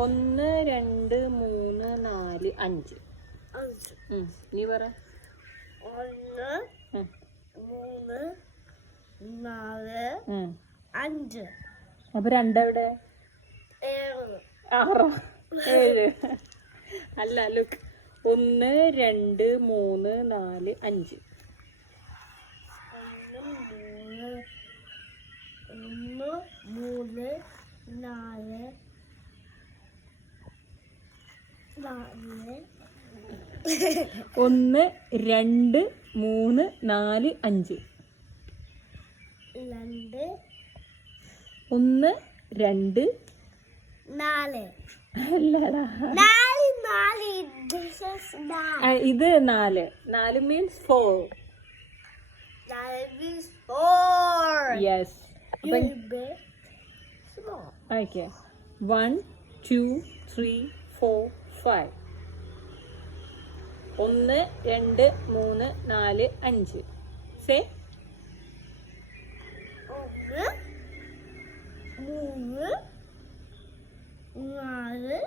1 2 3 4 5. നീ പറ. 1 3 4 5. അപ്പൊ 2 എവിടെ? 6 7. അല്ല, ലുക്ക്. 1 2 3 4 5. 1 2 3 4 5. 1 2 4. അല്ലടാ, 4 ഇത് 4. 4 മീൻസ് 4. 4 means 4. യെസ്. അപ്പൊ ഓക്കെ. 1 2 3 4 5. 1 2 3 4 5. സേ 1 3 4